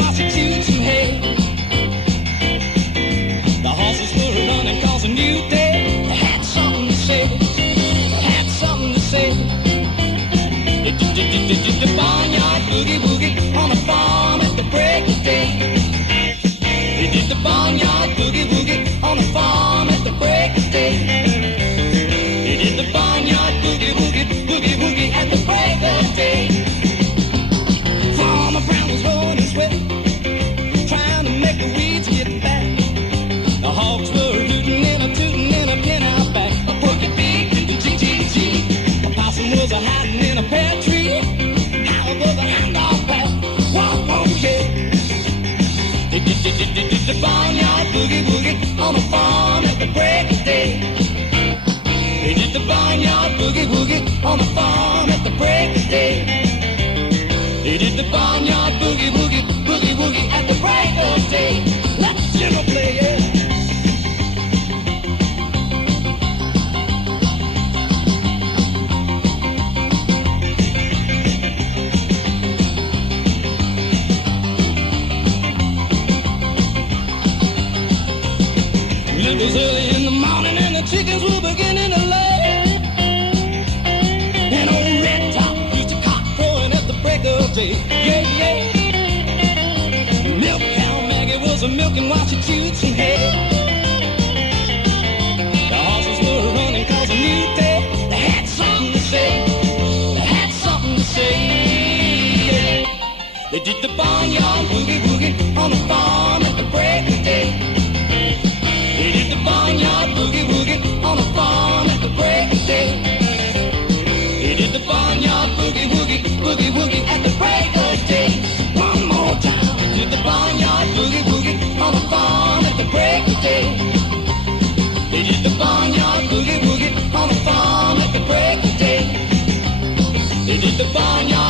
while she chewed some hay. The horses were running 'cause a new day. They had something to say. They had something to say. The barnyard boogie woogie on a farm at the break of day. They did the barnyard boogie woogie on a farm at the break of day. They did the barnyard boogie woogie, boogie woogie at the break of day. Farmer Brown was rolling his way, trying to make the weeds get back. The hogs were rooting and a tooting and a pin out back. A porky pig did the G-G-G. A possum was a hiding in a pear tree. How was a hound dog back? Won't care. They did the barnyard boogie woogie on a farm at the break of day. They did the barnyard boogie woogie on a farm at the break of day. They did the barnyard boogie woogie, boogie woogie at the break of day. Let Jimmy play it. It was early in the morning and the chickens were beginning to lay. And old Red Top used to cock crowing at the break of day. Yeah, yeah. Milk cow Maggie was a milking while she chewed some hay. The horses were running 'cause a new day. They had something to say. They had something to say. Yeah. They did the barnyard boogie woogie on the farm at the break of day. They did the barnyard boogie woogie on the farm at the break of day. They did the barnyard boogie woogie, boogie woogie at the break of day. One more time. They did the barnyard boogie woogie on the farm at the break of day. They did the barnyard boogie woogie on the farm at the break of day. They did the barnyard